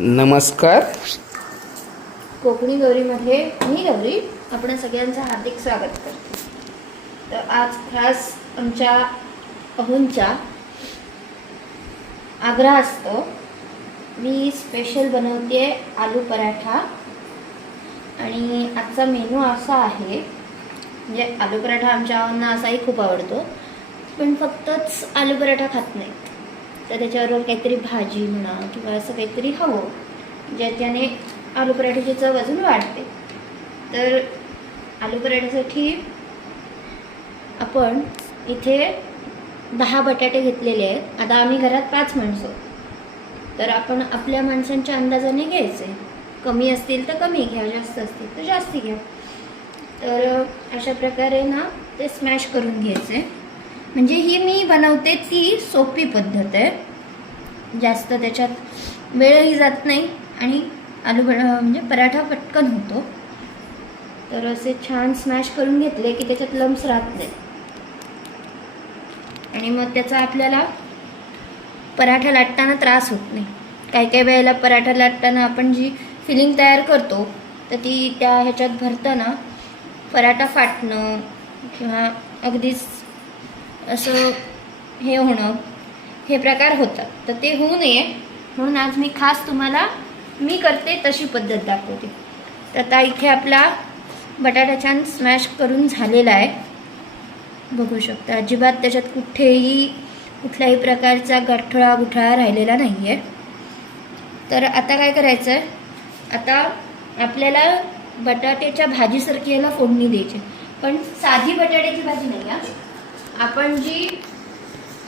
नमस्कार. कोकणी गौरीमध्ये मी गौरी आपण सगळ्यांचं हार्दिक स्वागत करते. तर आज खास आमच्या अहोंच्या आग्रह असतो मी स्पेशल बनवते आलू पराठा. आणि आजचा मेनू असा आहे म्हणजे आलू पराठा आमच्या अहोंना असाही खूप आवडतो पण फक्तच आलू पराठा खात नाहीत. तर त्याच्याबरोबर काहीतरी भाजी म्हणा किंवा असं काहीतरी हवं. म्हणजे ज्याच्याने आलू पराठ्याची चव अजून वाढते. तर आलू पराठ्यासाठी आपण इथे दहा बटाटे घेतलेले आहेत. आता आम्ही घरात पाच माणसं. तर आपण आपल्या माणसांच्या अंदाजाने घ्यायचे. कमी असतील तर कमी घ्या जास्त असतील तर जास्ती घ्या. तर अशा प्रकारे ना ते स्मॅश करून घ्यायचे. म्हणजे ही मी बनवते ती सोपी पद्धत आहे. जास्त त्याच्यात वेळही जात नाही आणि आलू म्हणजे पराठा पटकन होतो. तर असे छान स्मॅश करून घेतले की त्याच्यात लम्स राहत नाही. आणि मग त्याचा आपल्याला पराठा लाटताना त्रास होत नाही. काही काही वेळेला पराठा लाटताना आपण जी फिलिंग तयार करतो तर ती त्या ह्याच्यात भरताना पराठा फाटणं किंवा अगदीच असं हे होणं हे प्रकार होतात. तर ते होऊ नये. म्हणून आज मी खास तुम्हाला मी करते तशी पद्धत दाखवते. तर आता इथे आपला बटाटा छान स्मॅश करून झालेला आहे. बघू शकता अजिबात त्याच्यात कुठेही कुठल्याही प्रकारचा गठळा गुठळा राहिलेला नाही आहे तर आता काय करायचं आहे आता आपल्याला बटाट्याच्या भाजीसारखी याला फोडणी द्यायची. पण साधी बटाट्याची भाजी नाही आहे आपण जी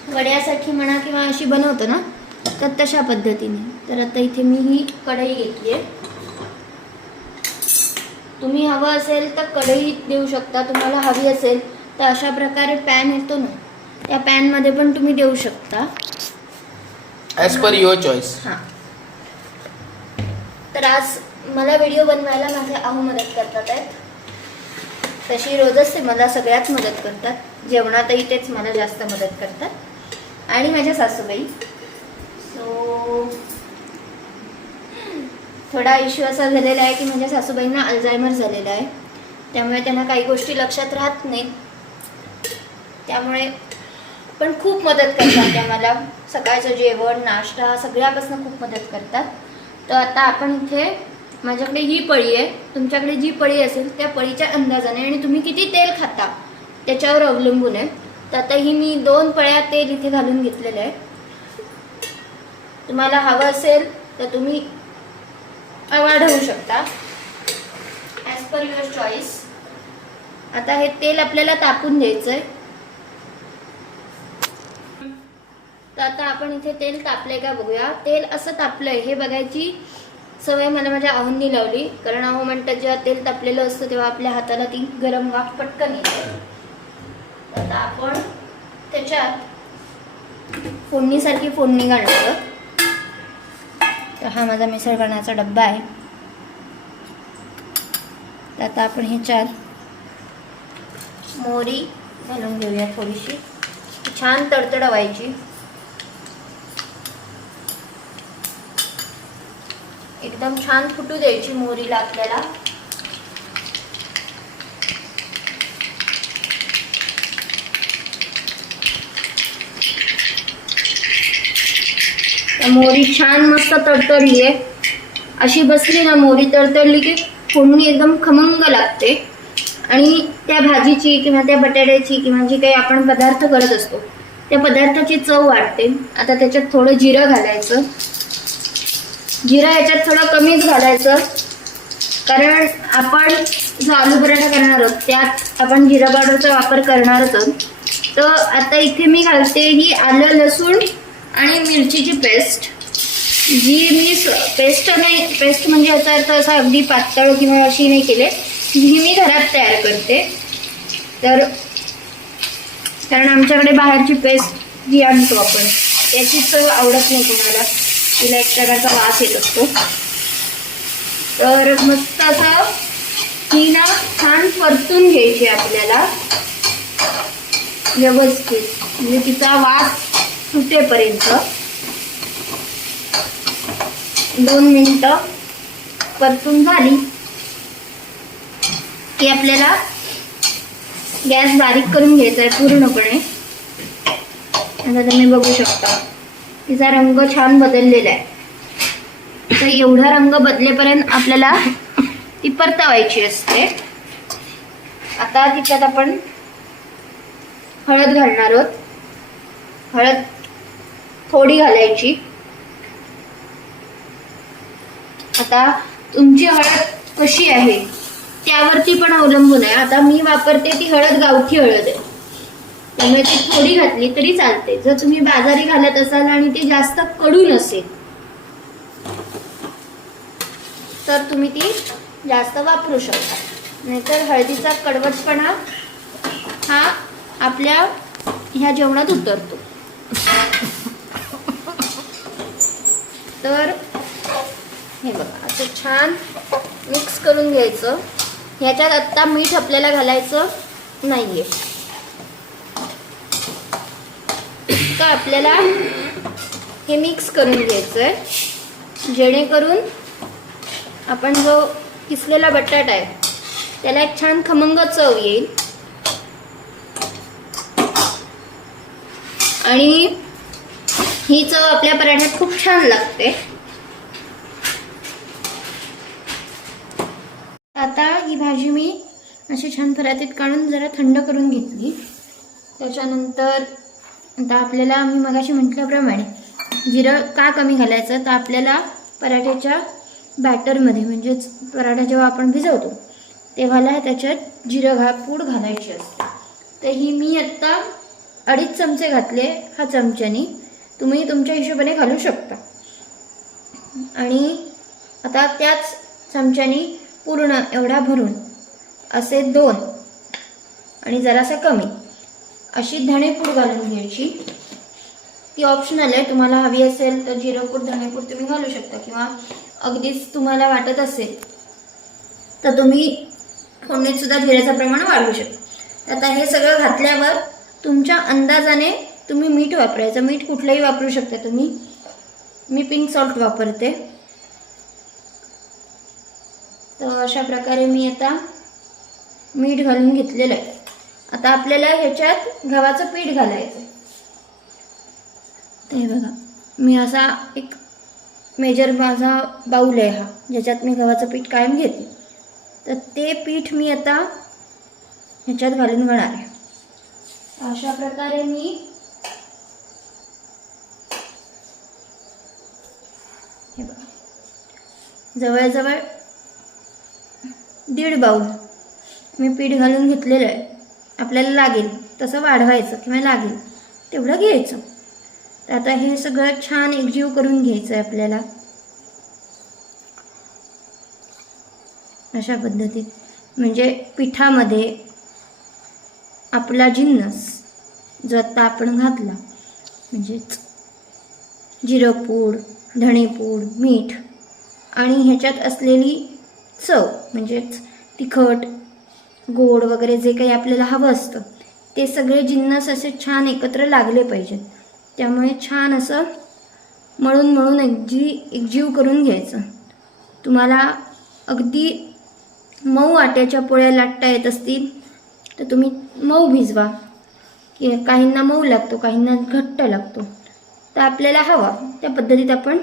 वड्यासाठी म्हणा किंवा अशी बनवतो ना तर तशा पद्धतीने. तर आता इथे मी ही कढई घेतली आहे तुम्ही हवं असेल तर कढई देऊ शकता. तुम्हाला हवी असेल तर अशा प्रकारे पॅन येतो ना त्या पॅनमध्ये पण तुम्ही देऊ शकता. ॲज पर युअर चॉईस हां. तर आज मला व्हिडिओ बनवायला माझे आहो मदत करतात आहेत. तशी रोजच ते मला सगळ्यात मदत करतात. जेवणातही तेच मला जास्त मदत करतात. आणि माझ्या सासूबाई. सो थोडा इश्यू असा झालेला आहे की माझ्या सासूबाईंना अल्झायमर झालेला आहे. त्यामुळे त्यांना काही गोष्टी लक्षात राहत नाहीत. त्यामुळे पण खूप मदत करतात त्या मला. सकाळचं जेवण नाश्ता सगळ्यापासून खूप मदत करतात. तर आता आपण इथे माझ्याकडे ही पळी आहे तुमच्याकडे जी पळी असेल त्या पळीच्या अंदाजाने आणि तुम्ही किती तेल खाता त्याच्यावर अवलंबून आहे. तर आता ही मी दोन पळ्या तेल इथे घालून घेतलेलं आहे तुम्हाला हवं असेल तर तुम्ही वाढवू शकता. ॲज पर युअर चॉईस आता हे तेल आपल्याला तापून द्यायचं आहे तर आता आपण इथे तेल तापलंय का बघूया. तेल असं तापलंय हे बघायची सवय मला माझ्या अहोंनी लावली. कारण अहो म्हणतात जेव्हा तेल तापलेलं असतं तेव्हा आपल्या हाताला ती गरम वाफ पटकन येते. आता आपण त्याच्यात फोडणीसारखी फोडणी घालतो तर हा माझा मिसळ करण्याचा डब्बा आहे. तर आता आपण ह्याच्यात मोहरी घालून घेऊया थोडीशी. छान तडतडवायची. एकदम छान फुटू द्यायची मोहरीला आपल्याला. मोरी मोहरी छान मस्त तडतडली आहे. अशी बसली ना मोहरी तडतडली की फोडणी एकदम खमंग लागते. आणि त्या भाजीची किंवा त्या बटाट्याची किंवा जी काही आपण पदार्थ करत असतो त्या पदार्थाची चव वाढते. आता त्याच्यात थोडं जिरं घालायचं. जिरा याच्यात थोडं कमीच घालायचं. कारण आपण जो आलू पराठा करणार आहोत त्यात आपण जिरा पावडरचा वापर करणारच आहोत. तर आता इथे मी घालते ही आलं लसूण आणि मिरचीची पेस्ट. जी मी पेस्ट नाही पेस्ट म्हणजे याचा अर्थ असा अगदी पातळ किंवा अशी नाही केले. ही मी घरात तयार करते. तर कारण आमच्याकडे बाहेरची पेस्ट जी आणतो आपण. याची चव आवडत नाही कोणाला. तिला एक प्रकारचा वास येत असतो. तर मस्त असं ही ना छान परतून घ्यायची आपल्याला. व्यवस्थित. म्हणजे तिचा वास सुटेपर्यंत. दोन मिनटं परतून झाली की आपल्याला गॅस बारीक करून घ्यायचा आहे पूर्णपणे. आता तुम्ही बघू शकता. तिचा रंग छान बदललेला आहे. तर एवढा रंग बदलेपर्यंत आपल्याला ती परतवायची असते. आता तिच्यात आपण हळद घालणार आहोत. हळद थोडी घालायची. आता तुमची हळद कशी आहे त्यावरती पण अवलंबून आहे. आता मी वापरते ती हळद गावठी हळद. आहे त्यामुळे ती थोडी घातली तरी चालते. जर तुम्ही बाजारी घालत असाल आणि ती जास्त कडू नसेल तर तुम्ही ती जास्त वापरू शकता. नाहीतर हळदीचा कडवटपणा हा आपल्या ह्या जेवणात उतरतो. तर हे बघा असं छान मिक्स करून घ्यायचं. ह्याच्यात आत्ता मीठ आपल्याला घालायचं नाहीये. तर आपल्याला हे मिक्स करून घ्यायचं आहे जेणेकरून आपण जो किसलेला बटाटा आहे त्याला एक छान खमंग चव येईल. आणि ही चव आपल्या पराठ्यात खूप छान लागते. आता ही भाजी मी अशी छान परातीत काढून जरा थंड करून घेतली. त्याच्यानंतर आता आपल्याला मी मगाशी म्हटल्याप्रमाणे जिरं का कमी घालायचं? तर आपल्याला पराठ्याच्या बॅटरमध्ये म्हणजेच पराठा जेव्हा आपण भिजवतो तेव्हाला त्याच्यात जिरं घा पूड घालायची असते. तर ही मी आत्ता अडीच चमचे घातले हा चमच्यानी. तुम्ही तुमच्या हिशोबाने घालू शकता. आणि आता त्याच चमच्यानी पूर्ण एवढा भरून असे दोन आणि जरासा कमी. अशी धणेपूड घालून घ्यायची. ती ऑप्शनल आहे तुम्हाला हवी असेल तर जिरंपूड धणेपूड तुम्ही घालू शकता किंवा अगदीच तुम्हाला वाटत असेल तर तुम्ही फोडणीत सुद्धा जिऱ्याचं प्रमाण वाढवू शकता. आता हे सगळं घातल्यावर तुमच्या अंदाजाने तुम्ही मीठ वापरायचं. मीठ कुठलंही वापरू शकता तुम्ही. मी पिंक सॉल्ट वापरते. तर अशा प्रकारे मी आता मीठ घालून घेतलेलं आहे. आता आपल्याला ह्याच्यात गव्हाचं पीठ घालायचं. ते बघा मी असा एक मेजर माझा बाऊल आहे हा ज्याच्यात मी गव्हाचं पीठ कायम घेते. तर ते पीठ मी आता ह्याच्यात घालून घेणार आहे. अशा प्रकारे मी हे बघा जवळजवळ दीड बाऊल मी पीठ घालून घेतलेलं आहे. आपल्याला लागेल तसं वाढवायचं किंवा लागेल तेवढं घ्यायचं. तर आता हे सगळं छान एकजीव करून घ्यायचं आहे आपल्याला. अशा पद्धतीत. म्हणजे पिठामध्ये आपला जिन्नस जो आत्ता आपण घातला म्हणजेच जिरंपूड धणेपूड मीठ आणि ह्याच्यात असलेली चव म्हणजेच तिखट गोड वगैरे जे काही आपल्याला हवं असतं ते सगळे जिन्नस असे छान एकत्र लागले पाहिजेत. त्यामुळे छान असं मळून मळून एकजी एकजीव करून घ्यायचं. तुम्हाला अगदी मऊ आट्याच्या पोळ्या लाटता येत असतील तर तुम्ही मऊ भिजवा. की काहींना मऊ लागतो काहींना घट्ट लागतो. तर आपल्याला हवा त्या पद्धतीत आपण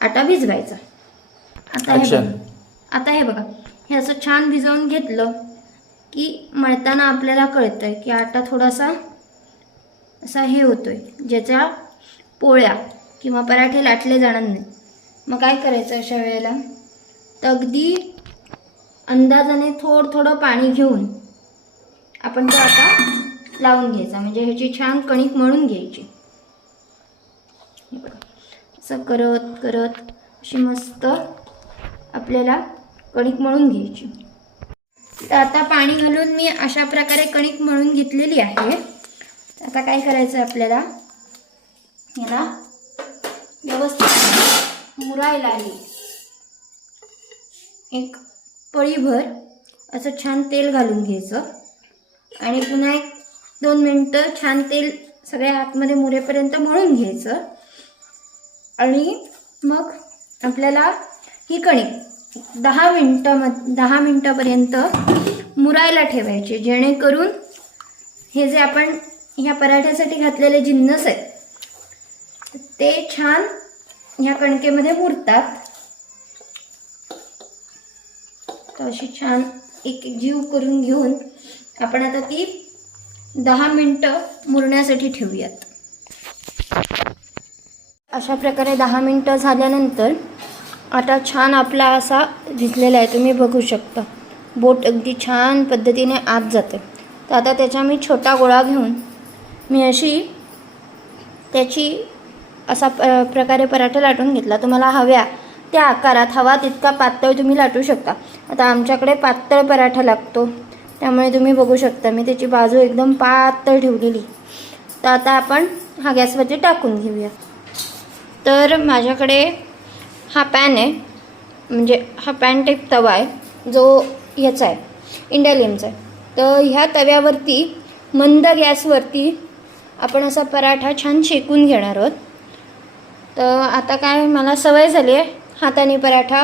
आटा भिजवायचा. आता हे आता हे बघा. हे असं छान भिजवून घेतलं. की मळताना आपल्याला कळतंय की आटा थोडासा असा हे होतो आहे ज्याच्या पोळ्या किंवा पराठे लाटले जाणार नाही मग काय करायचं अशा वेळेला? तर अगदी अंदाजाने थोडं थोडं पाणी घेऊन आपण तो आता लावून घ्यायचा. म्हणजे ह्याची छान कणिक मळून घ्यायची. असं करत करत अशी मस्त आपल्याला कणिक मळून घ्यायची. आता पाणी घालून मी अशा प्रकारे कणिक मळून घेतलेली आहे. आता काय करायचं आहे आपल्याला? याला व्यवस्थित मुरायला आहे एक पळीभर असं छान तेल घालून घ्यायचं. आणि पुन्हा एक दोन मिनटं छान तेल सगळ्या आतमध्ये मुरेपर्यंत मळून घ्यायचं. आणि मग आपल्याला ही कणिक दहा मिनटं दहा मिनटापर्यंत मुरायला ठेवायचे जेणेकरून हे जे आपण ह्या पराठ्यासाठी घातलेले जिन्नस आहेत ते छान ह्या कणकेमध्ये मुरतात. तर अशी छान एक एक जीव करून घेऊन आपण आता ती दहा मिनटं मुरण्यासाठी ठेवूयात. अशा प्रकारे दहा मिनटं झाल्यानंतर आता छान आपला असा भिजलेला आहे तुम्ही बघू शकता. बोट अगदी छान पद्धतीने आत जाते. तर आता त्याचा मी छोटा गोळा घेऊन मी अशी त्याची असा प प्रकारे पराठा लाटून घेतला. तुम्हाला हव्या त्या आकारात हवा तितका पातळ तुम्ही लाटू शकता. आता आमच्याकडे पातळ पराठा लागतो. त्यामुळे तुम्ही बघू शकता मी त्याची बाजू एकदम पातळ ठेवलेली. तर आता आपण हा गॅसवरती टाकून घेऊया. तर माझ्याकडे हा पॅन आहे. म्हणजे हा पॅन टाईप तवा आहे. जो ह्याचा आहे. इंडालियमचा आहे. तर ह्या तव्यावरती मंद गॅसवरती आपण असा पराठा छान शेकून घेणार आहोत. तर आता काय मला सवय झाली आहे. हाताने पराठा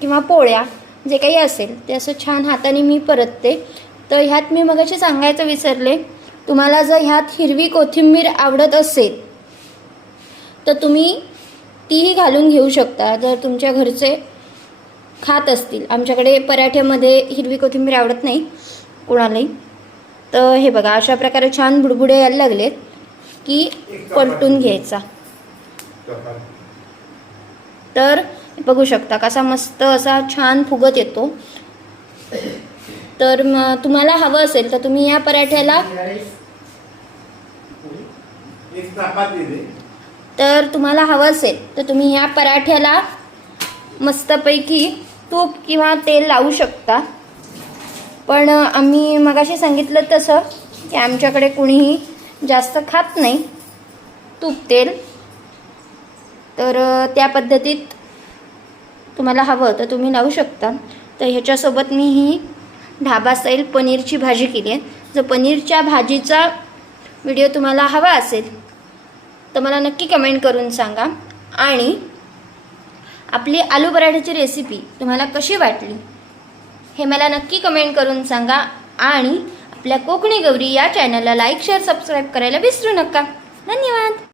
किंवा पोळ्या जे काही असेल ते असं छान हाताने मी परतते. तर ह्यात मी मगाशी सांगायचं विसरले. तुम्हाला जर ह्यात हिरवी कोथिंबीर आवडत असेल तर तुम्ही तीही घालून घेऊ शकता जर तुमच्या घरचे खात असतील. आमच्याकडे पराठ्यामध्ये हिरवी कोथिंबीर आवडत नाही कुणालाही. तर हे बघा अशा प्रकारे छान बुडबुडे यायला लागलेत की पलटून घ्यायचा. तर बघू शकता कसा मस्त असा छान फुगत येतो. तर म तुम्हाला हवं असेल तर तुम्ही या पराठ्याला एक चपाती दे. तर तुम्हाला हवं असेल तर तुम्ही ह्या पराठ्याला मस्तपैकी तूप किंवा तेल लावू शकता. पण आम्ही मगाशी सांगितलं तसं की आमच्याकडे कुणीही जास्त खात नाही तूप तेल. तर त्या पद्धतीत तुम्हाला हवं तर तुम्ही लावू शकता. तर ह्याच्यासोबत मी ही ढाबा स्टाईल पनीरची भाजी केली आहे. जर पनीरच्या भाजीचा व्हिडिओ तुम्हाला हवा असेल तर मला नक्की कमेंट करून सांगा. आणि आपली आलू पराठ्याची रेसिपी तुम्हाला कशी वाटली? हे मला नक्की कमेंट करून सांगा. आणि आपल्या कोकणी गौरी या चॅनलला लाईक शेअर सबस्क्राईब करायला विसरू नका. धन्यवाद.